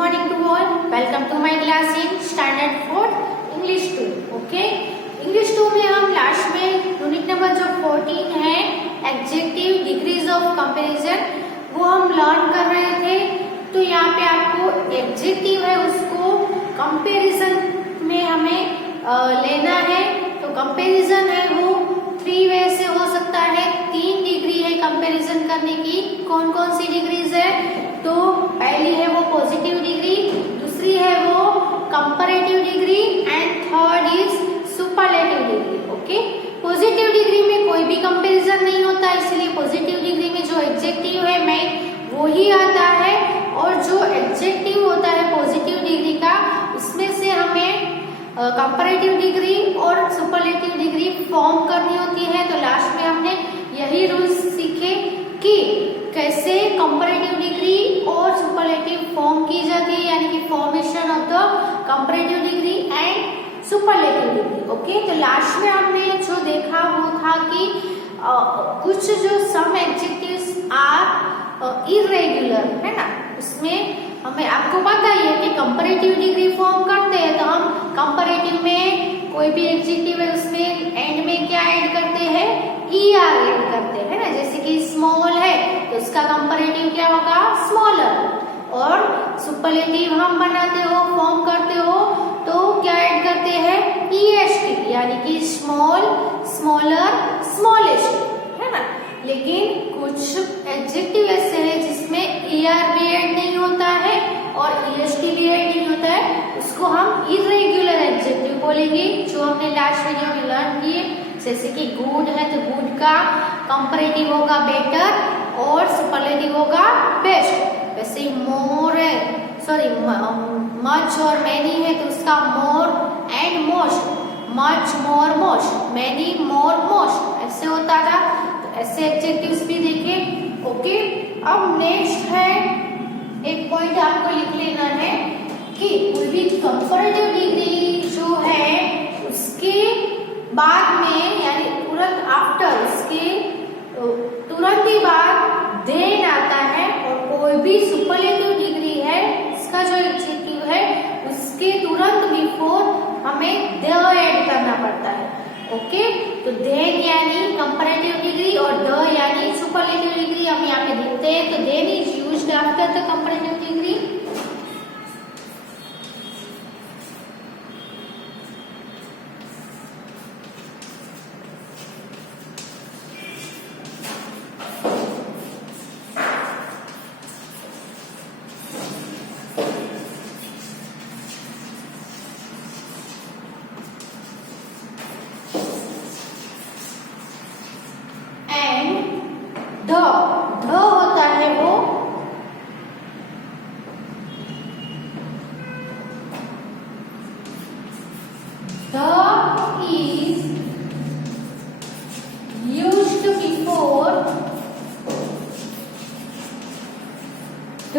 morning to all. Welcome to my class in Standard 4 English 2. Okay. English 2 में हम last में unit number जो 14 है एडजेक्टिव डिग्रीज ऑफ कंपैरिजन वो हम लर्न कर रहे थे। तो यहाँ पे आपको एडजेक्टिव है उसको कंपैरिजन में हमें लेना है। तो कंपैरिजन है वो 3 वे से हो सकता है। 3 डिग्री है कंपैरिजन करने की। कौन कौन सी डिग्रीज है? तो पहली है वो पॉजिटिव डिग्री, दूसरी है वो comparative degree and third is superlative degree. Okay, positive degree में कोई भी कंपैरिजन नहीं होता, इसलिए पॉजिटिव डिग्री में जो एडजेक्टिव है मैं वो ही आता है। और जो एडजेक्टिव होता है पॉजिटिव डिग्री का उसमें से हमें कंपैरेटिव डिग्री और सुपरलेटिव डिग्री फॉर्म करनी होती है। तो लास्ट में हमने यही रूल्स सीखे कि कैसे कंपैरेटिव डिग्री और सुपरलेटिव फॉर्म की जाती है, यानी कि formation of the comparative degree and superlative degree. Okay, तो लास्ट में हमने जो देखा वो था कि कुछ जो सम एडजेक्टिव्स आर इरेगुलर है ना, उसमें हमें आपको पता ही है कि कंपैरेटिव डिग्री फॉर्म करते हैं तो हम कंपैरेटिव में कोई भी एडजेक्टिव है उसमें एंड में क्या ऐड करते हैं? ER ऐड करते हैं ना। जैसे कि स्मॉल है तो उसका कंपैरेटिव क्या होगा? स्मॉलर। और सुपरलेटिव हम बनाते हो फॉर्म करते हो तो क्या ऐड करते हैं? EST, यानी कि स्मॉल, स्मॉलर, स्मॉलेस्ट है ना। लेकिन कुछ एडजेक्टिव ऐसे हैं जिसमें ER भी ऐड नहीं होता है और EST भी ऐड नहीं होता है, उसको हम इरेगुलर एडजेक्टिव बोलेंगे, जो हमने लास्ट वीडियो में लर्न किए। जैसे कि गुड है तो गुड का कंपैरेटिव होगा बेटर और सुपरलेटिव होगा बेस्ट। वैसे मोर है, सॉरी मच और मैनी है तो उसका more and most, much more most, many more most ऐसे होता था। तो ऐसे एडजेक्टिव्स भी देखें। ओके, अब नेक्स्ट है एक पॉइंट आपको लिख लेना है कि कोई भी कंपैरेटिव डिग्री जो है उसके बाद में, यानी तुरंत आफ्टर, उसके तुरंत ही बाद देन आता है। और कोई भी सुपरलेटिव डिग्री है इसका जो एडजेक्टिव है उसके तुरंत बिफोर हमें द ऐड करना पड़ता है। ओके, तो देन यानी कंपैरेटिव डिग्री और द यानी सुपरलेटिव डिग्री हम यहाँ पे लिखते हैं। तो then is used after the comparative degree. The होता है वो the is used before the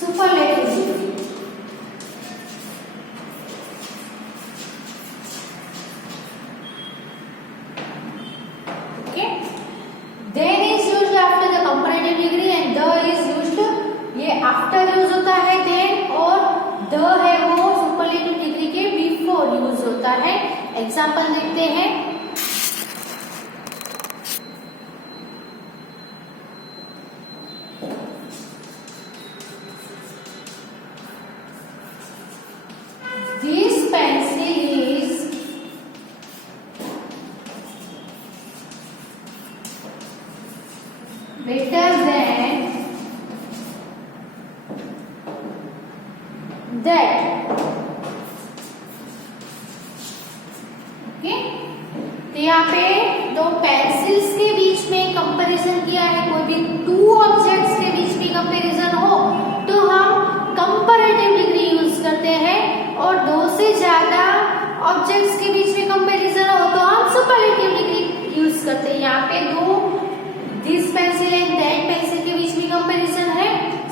superlative degree. Then is used after the comparative degree and the is used, ये after यूज होता है then, और the है वो superlative डिग्री के before यूज होता है। एग्जाम्पल देखते हैं। This pencil is better than that। Okay, तो यहाँ पे दो पेंसिल्स के बीच में कंपैरिजन किया है। कोई भी 2 ऑब्जेक्ट्स के बीच में कंपैरिजन हो तो हम कंपैरेटिव डिग्री यूज करते हैं, और 2 से ज्यादा ऑब्जेक्ट्स के बीच में कंपैरिजन हो तो हम सुपरलेटिव डिग्री यूज करते हैं। यहाँ पे this pencil and that pencil के बीच में कंपैरिजन है,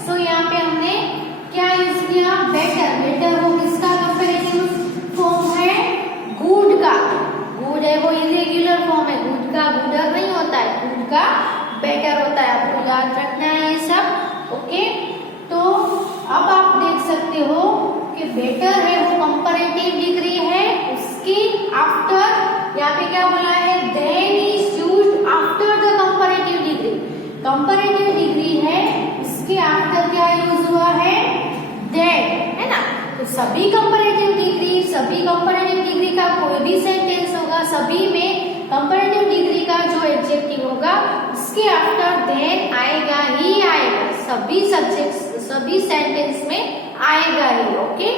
सो यहाँ पे हमने क्या यूज किया? बेटर। बेटर वो किसका कंपैरेटिव फॉर्म है? गुड का। गुड है वो इरेगुलर फॉर्म है, गुड का गुडर नहीं होता है, गुड का बेटर होता है, आपको याद रखना है ये सब। ओके, तो अब आप देख सकते हो कि बेटर है वो कंपैरेटिव डिग्री है, उसकी आफ्टर, यहाँ पे क्या बोला है, then is used after the comparative degree. Comparative degree है, उसके आफ्टर क्या यूज हुआ है, देन, है ना। तो सभी कंपैरेटिव डिग्री का कोई भी सेंटेंस होगा, सभी में कंपैरेटिव डिग्री का जो एडजेक्टिव होगा उसके आफ्टर देन आएगा ही आएगा, सभी सब्जेक्ट्स, सभी सेंटेंस में आएगा ही। ओके,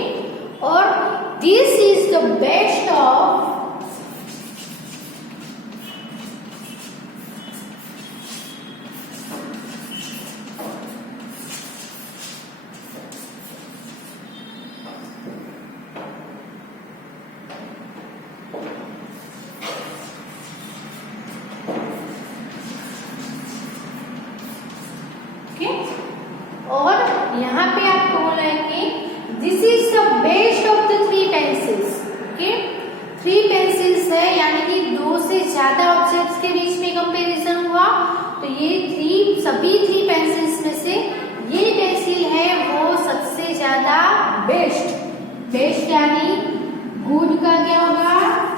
और this is the best of और यहाँ पे आपको बोला है कि this is the best of the three pencils. Okay, three pencils है, यानी कि दो से ज्यादा ऑब्जेक्ट्स के बीच में कंपैरिजन हुआ, तो ये सभी थ्री पेंसिल्स में से ये पेंसिल है वो सबसे ज्यादा बेस्ट यानी गुड का क्या होगा,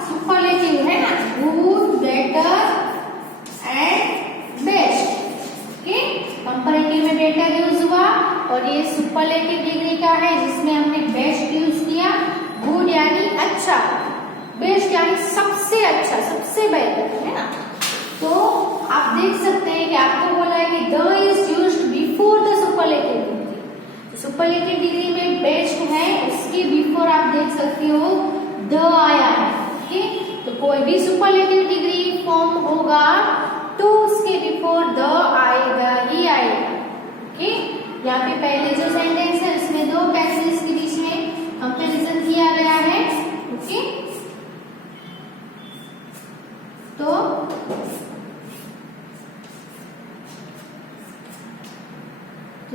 सुपरलेटिव, है ना, good, better and best. Okay, comparative में बेटर यूज हुआ और ये सुपरलेटिव डिग्री का है जिसमें हमने बेस्ट यूज किया। गुड यानी अच्छा, बेस्ट यानी सबसे अच्छा, सबसे बेहतर, है ना। तो आप देख सकते हैं कि आपको बोला है कि the is used before the superlative degree. Superlative degree में बेस्ट है, उसके बिफोर आप देख सकते हो द आया है। ओके, तो कोई भी सुपरलेटिव डिग्री फॉर्म होगा तो उसके बिफोर द आएगा ही आएगा। ओके, यहाँ पे पहले जो सेंटेंस है उसमें दो पेंसिल्स के बीच में कंपैरिजन किया गया है। ओके, तो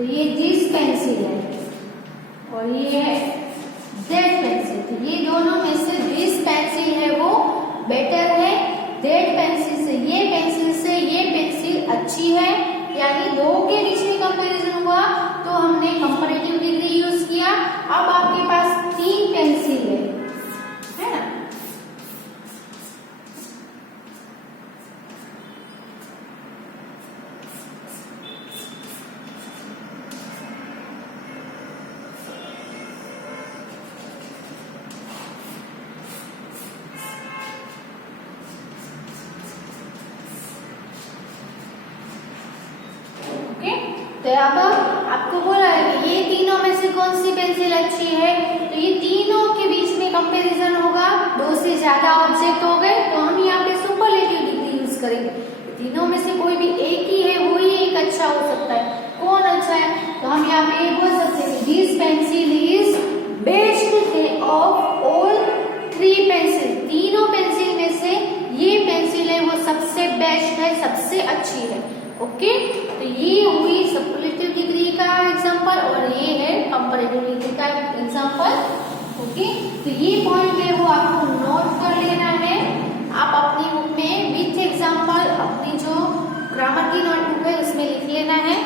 ये दिस पेंसिल है और ये है दैट पेंसिल, तो ये दोनों में से दिस पेंसिल है वो बेटर है, दैट पेंसिल से ये पेंसिल अच्छी है, यानी दो के बीच में कंपैरिजन हुआ तो हमने कंपैरेटिव डिग्री यूज किया। अब आपके पास तीन पेंसिल है ना, तो अब आपको बोला है कि ये तीनों में से कौन सी पेंसिल अच्छी है, तो ये तीनों के बीच में कंपैरिजन होगा, दो से ज्यादा ऑब्जेक्ट हो गए तो हम यहाँ पे सुपरलेटिव डिग्री यूज करेंगे। तीनों में से कोई भी एक ही है, वो ही एक अच्छा हो सकता है। कौन अच्छा है, तो हम यहाँ पे बोल सकते हैं this pencil is best of all three pencil. तीनों पेंसिल में से ये पेंसिल है वो सबसे बेस्ट है, सबसे अच्छी है। ओके, तो ये हुई सुपरलेटिव डिग्री का एग्जांपल और ये है कंपैरेटिव डिग्री का एग्जांपल। ओके, तो ये पॉइंट है वो आपको नोट कर लेना है। आप अपनी बुक में विथ एग्जांपल अपनी जो ग्रामर की नोटबुक है उसमें लिख लेना है।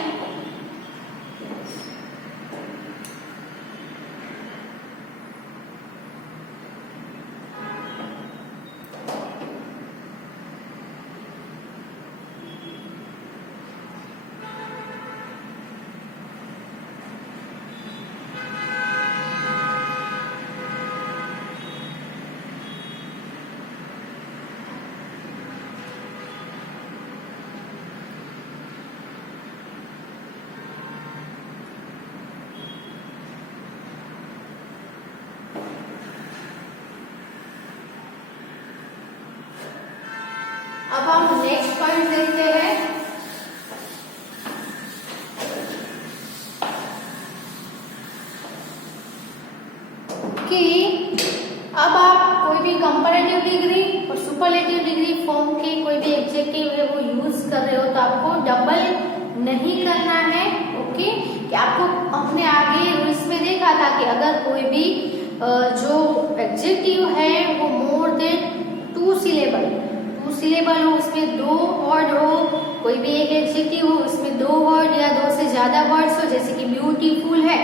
अब हम नेक्स्ट पॉइंट देखते हैं कि अब आप कोई भी कंपैरेटिव डिग्री और सुपरलेटिव डिग्री फॉर्म के कोई भी एडजेक्टिव है वो यूज कर रहे हो तो आपको डबल नहीं करना है। ओके, कि आपको अपने आगे इसमें देखा था कि अगर कोई भी जो एडजेक्टिव है वो more than two two syllable हो, उसमें 2 वर्ड हो, कोई भी एक एडजेक्टिव हो उसमें 2 वर्ड या 2 से ज्यादा वर्ड्स हो, जैसे कि ब्यूटीफुल है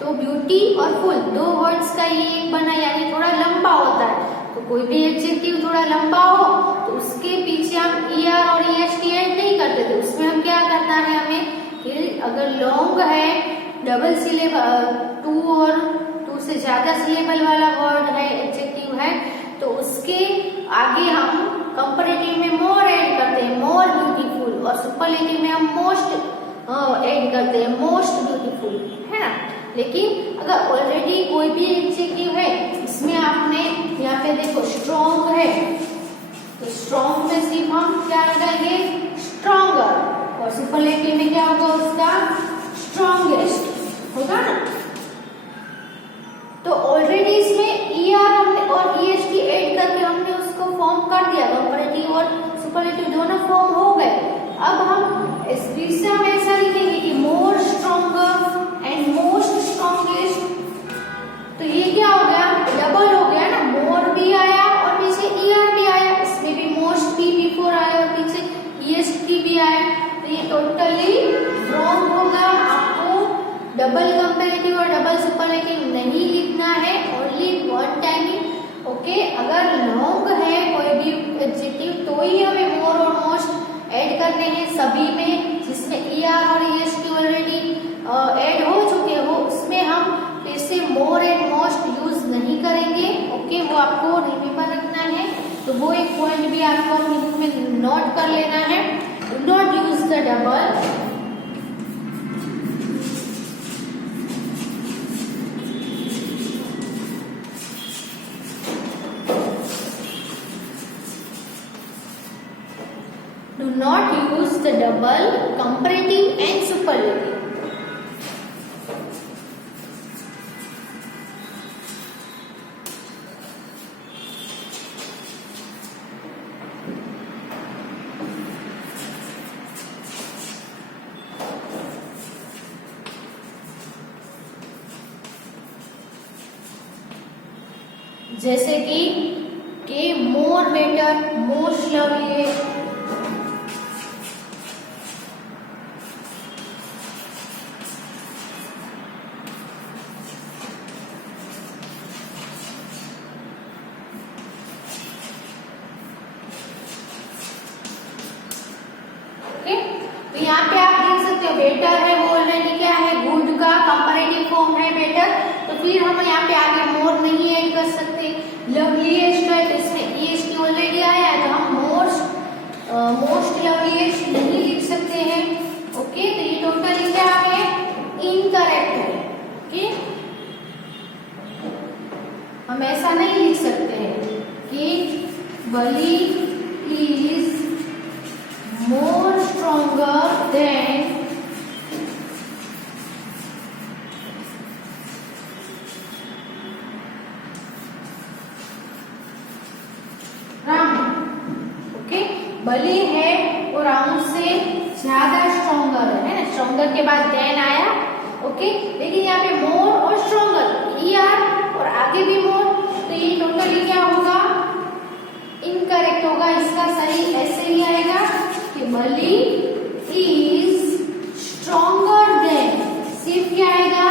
तो ब्यूटी और फुल 2 वर्ड्स का ये एक बना, यानी थोड़ा लंबा होता है। तो कोई भी एडजेक्टिव थोड़ा लंबा हो तो उसके पीछे हम ER और EST ऐड नहीं करते थे, उसमें हम क्या करना है हमें कि अगर लॉन्ग है, डबल सिलेबल 2 और 2 से ज्यादा सिलेबल वाला वर्ड है, एडजेक्टिव है, तो उसके आगे हम कंपैरेटिव में मोर ऐड करते हैं, मोर ब्यूटीफुल, और सुपरलेटिव में हम मोस्ट ऐड करते हैं, मोस्ट ब्यूटीफुल, है ना। लेकिन अगर ऑलरेडी कोई भी एडजेक्टिव है, इसमें आपने यहाँ पे देखो स्ट्रॉन्ग है, तो स्ट्रॉन्ग में सिर्फ हम क्या लगाएंगे स्ट्रॉन्गर, और सुपरलेटिव में क्या होगा उसका स्ट्रॉन्गेस्ट होगा ना। तो ऑलरेडी इसमें ER और EST ऐड करके हमने उसको फॉर्म कर दिया, कंपैरेटिव और सुपरलेटिव दोनों फॉर्म हो गए। अब हम स्पीच से हम ऐसा लिखेंगे कि more stronger and most strongest, तो ये क्या हो गया डबल हो गया ना, मोर भी आया और पीछे ER भी आया, इसमें भी मोस्ट भी बिफोर आया और पीछे EST भी आया, तो ये टोटली रॉन्ग होगा। आपको डबल कंपैरेटिव और डबल सुपरलेटिव नहीं लिखना है, ओनली वन टाइम। ओके, अगर लॉन्ग है कोई भी एडजेक्टिव तो ही हमें मोर और मोस्ट ऐड करने हैं, सभी में जिसमें ER और EST ऑलरेडी ऐड हो चुके हो उसमें हम फिर से मोर एंड मोस्ट यूज नहीं करेंगे। ओके, वो आपको रिमेम्बर रखना है, तो वो एक पॉइंट भी आपको अपनी बुक में नोट कर लेना है, do not use the double. Do not use the double, comparative and superlative. जैसे कि मोर बेटर, मोस्ट लवली, तो यहाँ पे आप देख सकते हो बेटर है, वो ऑलरेडी क्या है गुड का कंपैरेटिव फॉर्म है बेटर, तो फिर हम यहाँ पे आगे मोर नहीं ऐड कर सकते। लवलीएस्ट है तो इसमें EST ऑलरेडी आया है, तो हम मोस्ट लवलीएस्ट नहीं लिख सकते हैं। ओके, तो ये टोटली क्या है इनकरेक्ट है। ओके, हम ऐसा नहीं लिख सकते हैं कि Bali is more stronger than Ramu. Okay, Bali है और रामू से ज्यादा स्ट्रॉन्गर है ना, स्ट्रॉन्गर के बाद देन आया। ओके, लेकिन यहाँ पे मोर और स्ट्रॉन्गर ER और आगे भी मोर, तो ये टोटली क्या होगा इनकरेक्ट होगा। इसका सही ऐसे ही आएगा कि बली इज स्ट्रॉन्गर देन, सिर्फ क्या आएगा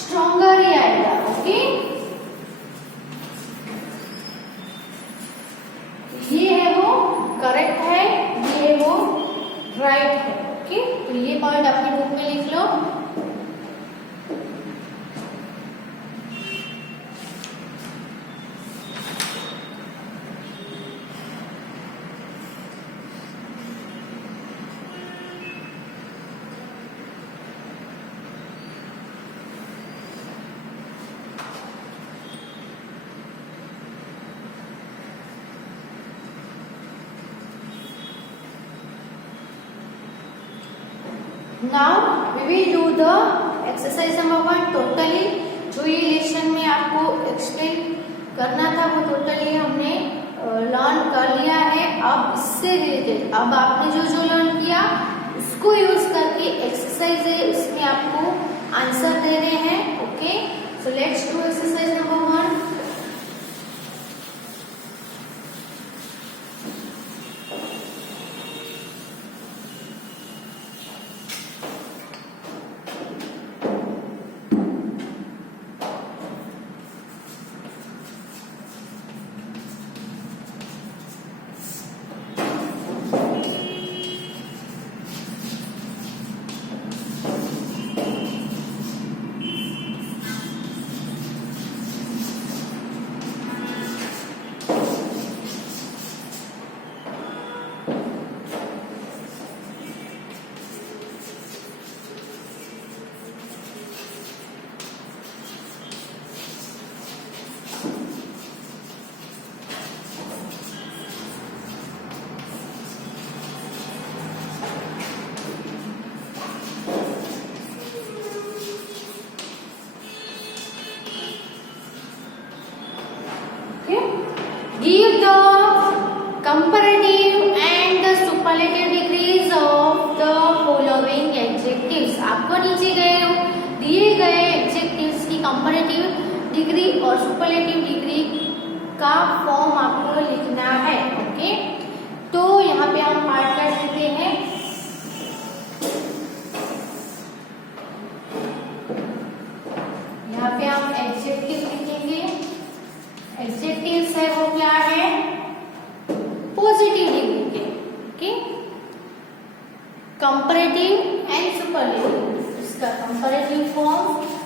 स्ट्रॉन्गर ही आएगा। ओके, ये है वो करेक्ट है, ये है वो राइट है। ओके, तो ये पॉइंट अपनी बुक में लिख लो। Now we will do the exercise number 1 totally। जो ये लेसन में आपको एक्सप्लेन करना था वो टोटली हमने लर्न कर लिया है। अब इससे रिलेटेड अब आपने जो जो लर्न किया उसको यूज करके एक्सरसाइज है उसमें आपको आंसर देने हैं। Okay, so let's do exercise number 1। Comparative degree और सुपरलेटिव डिग्री का फॉर्म आपको लिखना है। ओके, तो यहाँ पे हम पार्ट कर लेते हैं। यहाँ पे हम एडजेक्टिव लिखेंगे। एडजेक्टिव्स है वो क्या है, पॉजिटिव डिग्री के। ओके, कंपैरेटिव एंड सुपरलेटिव, इसका कंपैरेटिव फॉर्म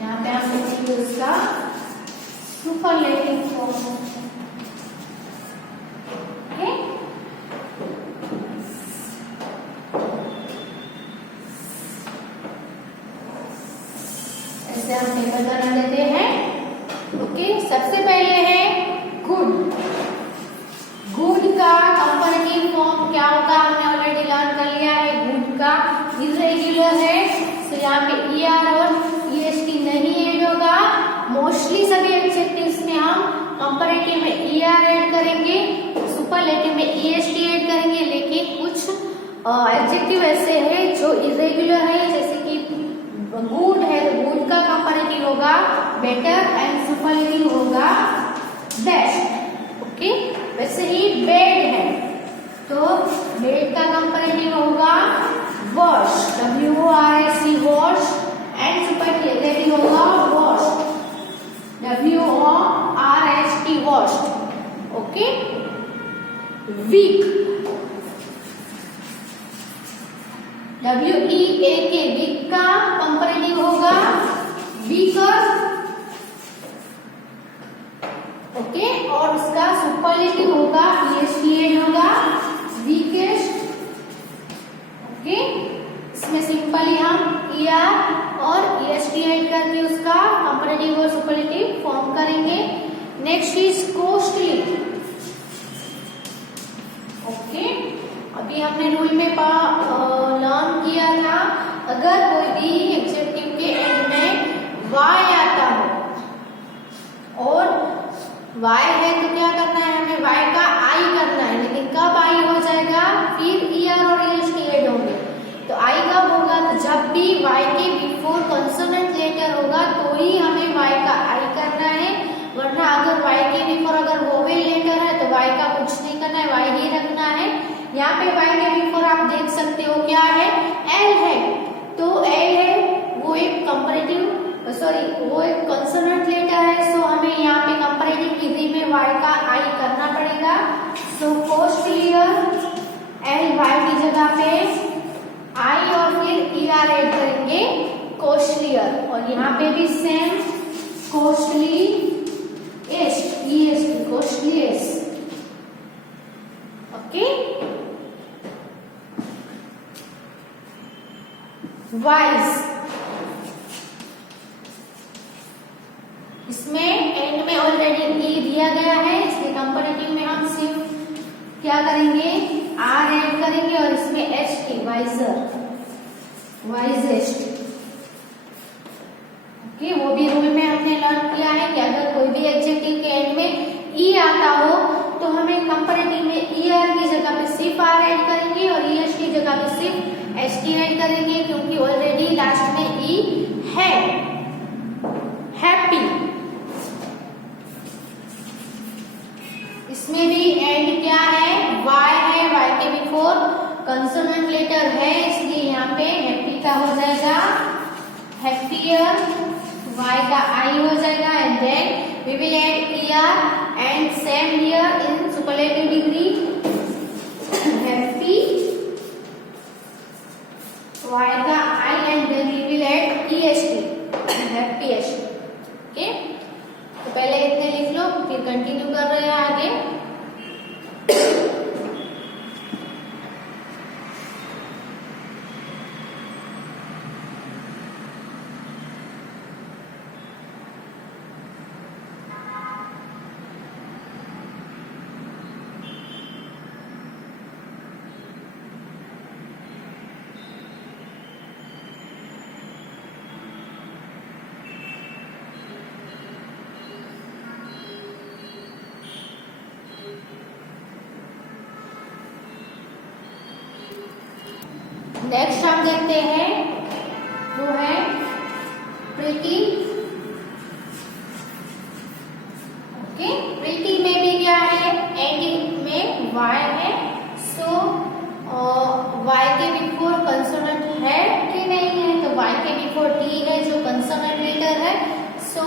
यहाँ पे हम लिखेंगे उसका सुपरलेटिव फॉर्म। ओके, ऐसे हम टेबल बना लेते हैं। ओके, सबसे पहले है गुड। गुड का कंपैरेटिव फॉर्म क्या होगा, हमने ऑलरेडी लर्न कर लिया है। गुड का इरेगुलर है, तो यहाँ पे ER और EST नहीं ऐड होगा। मोस्टली सभी एडजेक्टिव्स में हम कंपैरेटिव में ER ऐड करेंगे, सुपरलेटिव में EST ऐड करेंगे। लेकिन कुछ एडजेक्टिव ऐसे हैं जो इरेगुलर है, जैसे कि गुड है तो गुड का कंपैरेटिव होगा बेटर एंड सुपरलेटिव होगा बेस्ट। ओके, वैसे ही बैड है तो बैड का कंपैरेटिव होगा worst, WORST worst, and superlative होगा worst, WORST worst. Okay, weak, WEAK weak का कंपैरेटिव होगा वीकर। ओके, और उसका सुपरलेटिव होगा EST होगा वीकेस्ट। ओके, इसमें सिंपली हम ER और EST ऐड करके उसका कंपैरेटिव और सुपरलेटिव फॉर्म करेंगे। Next is costly. ओके, अभी हमने रूल में लर्न किया था, अगर कोई भी एडजेक्टिव के एंड में Y आता हो और Y है तो क्या करना है, हमें Y का I करना है। लेकिन कब I हो जाएगा, फिर ER और EST ऐड होंगे। तो I कब होगा, तो जब भी Y के बिफोर कंसोनेंट लेटर होगा तो ही हमें Y का I करना है, वरना अगर Y के बिफोर अगर वोवेल लेटर है तो Y का कुछ नहीं करना है, Y ही रखना है। यहाँ पे Y के बिफोर आप देख सकते हो क्या है, L है, तो L है वो एक कंपैरेटिव वो एक कंसोनेंट लेटर है, सो हमें यहाँ पे कंपैरेटिव डिग्री में Y का I करना पड़ेगा। सो कॉस्टलियर L Y की जगह पे I और फिर ER ऐड करेंगे कॉस्टलियर, और यहाँ पे भी same costly EST costliest. Okay, wise, इसमें एंड में ऑलरेडी E दिया गया है, इसके कंपैरेटिव में हम सिर्फ क्या करेंगे, R ऐड करेंगे और इसमें ST वाइजर, वाइजेस्ट। ओके, वो भी रूल में हमने लर्न किया है कि अगर कोई भी एडजेक्टिव के एंड में E आता हो तो हमें कंपैरेटिव में ER की जगह पे सिर्फ R ऐड करेंगे और EST की जगह पे सिर्फ ST ऐड करेंगे, क्योंकि ऑलरेडी लास्ट में E है। हैप्पी, इसमें भी एंड क्या है, Y है, Y के बिफोर कंसोनेंट लेटर है, इसलिए यहाँ पे हैप्पी का हो जाएगा हैप्पियर, Y का I हो जाएगा, and then we will add ER and same here in superlative degree happy, Y का I and then we will add EST happiest। Okay, तो पहले इतने लिख लो, फिर कंटिन्यू कर रहे हैं आगे। नेक्स्ट हम देखते हैं वो है प्रीति। ओके, प्रीति में भी क्या है, एंडिंग में वाई है। सो वाई के बिफोर कंसोनेंट है कि नहीं है, तो वाई के बिफोर टी है जो कंसोनेंट लेटर है। सो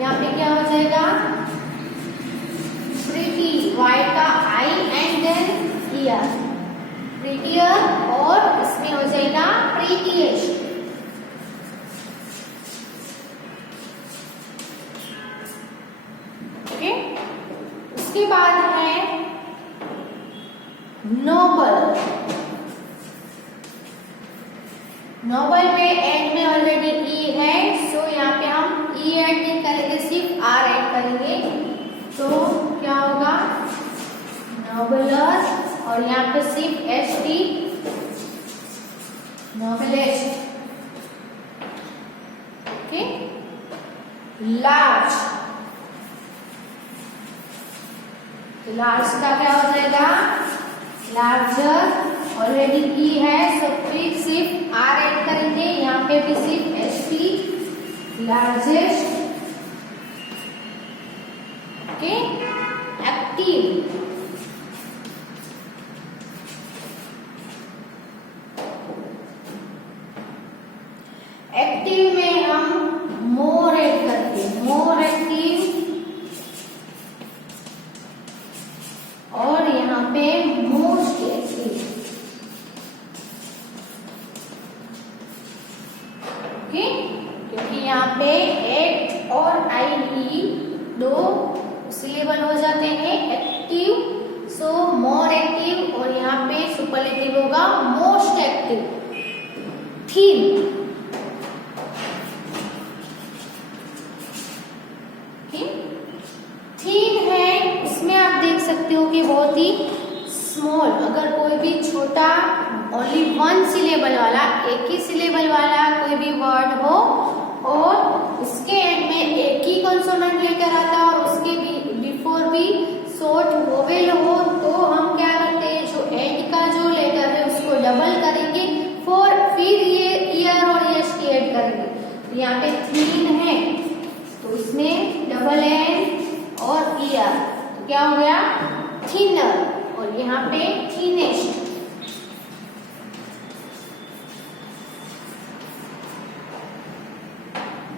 यहाँ पे क्या हो जाएगा, प्रीति, वाई का I and then year, prettier, और इसमें हो जाएगा प्रीटिएस्ट। ओके, उसके बाद है नोबल। नोबल में एंड में ऑलरेडी ई है, सो यहाँ पे हम ई ऐड नहीं करेंगे, सिर्फ आर ऐड करेंगे। तो क्या होगा, नोबलर, और यहाँ पे सिर्फ S T, noblest. Okay, large, large का क्या हो जाएगा, लार्जर, ऑलरेडी ई है, सो फिर सिर्फ आर ऐड करेंगे, यहाँ पे भी सिर्फ S T, largest. Okay, active, active में हम मोर ऐड करते हैं, मोर एक्टिव, और यहाँ पे मोस्ट एक्टिव। ओके, क्योंकि यहाँ पे एक्ट और आई ई दो सिलेबल हो जाते हैं, एक्टिव, सो मोर एक्टिव, और यहाँ पे सुपरलेटिव होगा मोस्ट एक्टिव। थीम, थीम है, इसमें आप देख सकते हो कि बहुत ही स्मॉल, अगर कोई भी छोटा ओनली वन सिलेबल वाला, एक ही सिलेबल वाला कोई भी वर्ड हो और इसके एंड में एक ही कंसोनेंट लेटर आता है और उसके भी बिफोर भी शॉर्ट वोवेल हो, तो हम क्या करते हैं, जो एंड का जो लेटर है उसको डबल करेंगे, फिर ये ईयर और एस टी ऐड करेंगे। तो यहाँ पे थीन है, तो इसमें डबल एन और ईयर, तो क्या हो गया, थिनर, और यहाँ पे थीनेस्ट।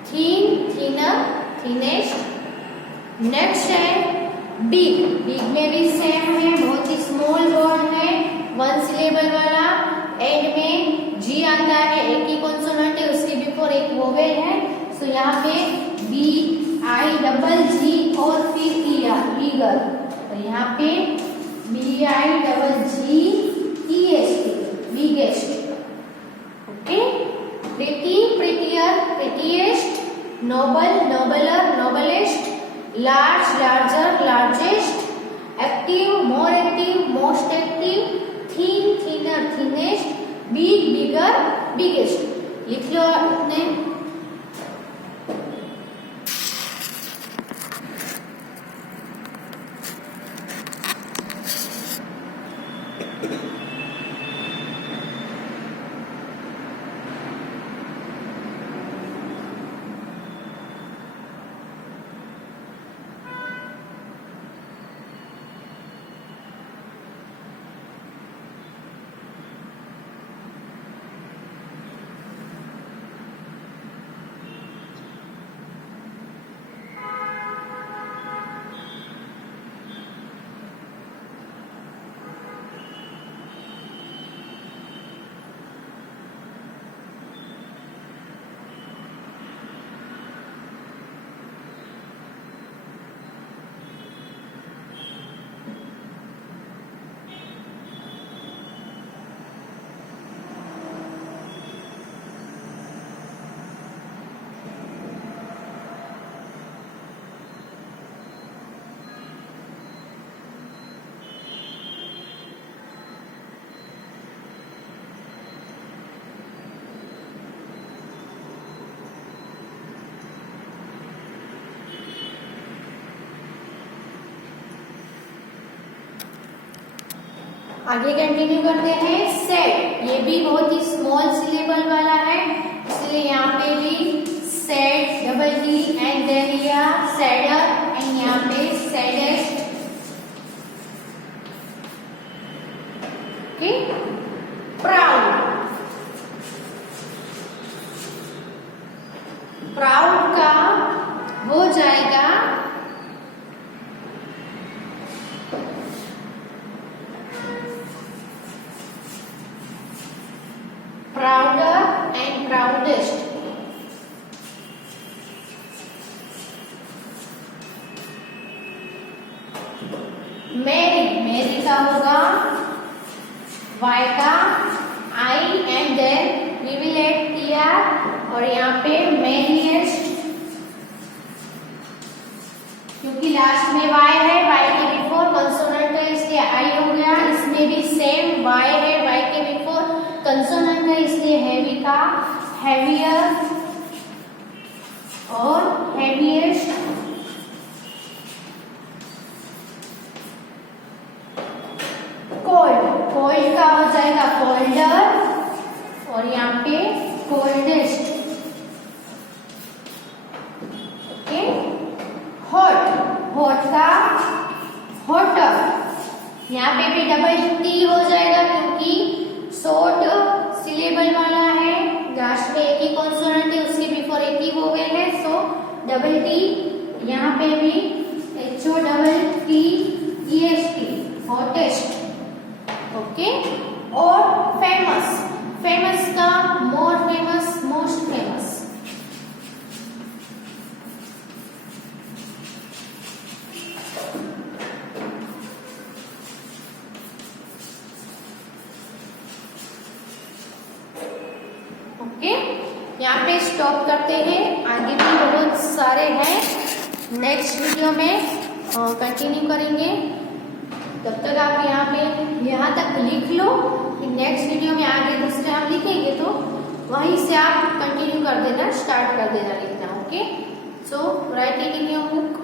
थीन, थिनर, थीनेस्ट। नेक्स्ट है बिग, बिग में भी सेम है, बहुत ही स्मॉल वर्ड है, वन सिलेबल वाला, एंड में जी आता है, एक ही कॉन्सोनेंट है, उसके बिफोर एक वोवेल है, सो यहाँ पे बी आई डबल जी और फिर ई आर, बिगर, तो यहाँ पे B I double G E S T, biggest. Okay, pretty, prettier, prettiest, noble, nobler, noblest, large, larger, largest, active, more active, most active, thin, thinner, thinnest, big, bigger, biggest. लिख लो आपने। आगे continue करते हैं। Set, ये भी बहुत ही small syllable वाला है, इसलिए इसलिए यहाँ पे भी sad double D and then here sadder and यहाँ पे सैडेस्ट। ओके, प्राउड, प्राउड का हो जाएगा prouder and proudest। Merry, merry का होगा वाई का I and then we will add ER और यहाँ पे मैरीएस्ट, क्योंकि लास्ट में वाई है, वाई के बिफोर कंसोनेंट है इसलिए आई हो गया। इसमें भी सेम वाई है, वाई के बिफोर कंसोनेंट है इसलिए हैवी का हैवियर और हैवीएस्ट। कोल्ड, कोल्ड का हो जाएगा कोल्डर और यहाँ पे कोल्डेस्ट। ओके, हॉट, हॉट का हॉटर, यहाँ पे भी डबल टी हो जाएगा क्योंकि शॉर्ट सिलेबल वाला है, लास्ट में एक ही कॉन्सोनेंट है, उसके बिफोर एक ही हो गए हैं, सो डबल टी। यहाँ पे भी H O double T E S T, hottest. Okay, और फेमस, फेमस का more famous, most famous. Okay, यहाँ पे स्टॉप करते हैं, आगे भी बहुत सारे हैं, नेक्स्ट वीडियो में कंटिन्यू करेंगे। तब तक आप यहाँ तक लिख लो कि नेक्स्ट वीडियो में आगे दूसरे हम लिखेंगे तो वहीं से आप कंटिन्यू कर देना, स्टार्ट कर देना लिखना। Okay, so right it in your book.